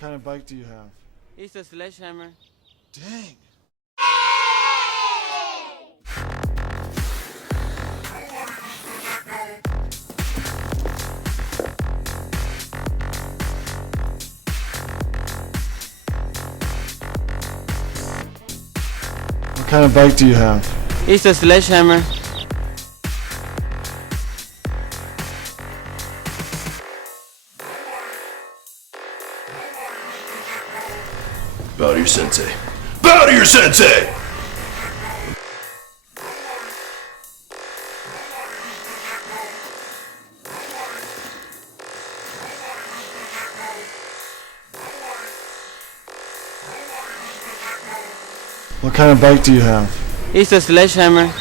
kind of bike do you have? It's a sledgehammer. Dang. What kind of bike do you have? It's a sledgehammer. Bow to your sensei. Bow to your sensei! What kind of bike do you have? It's a sledgehammer.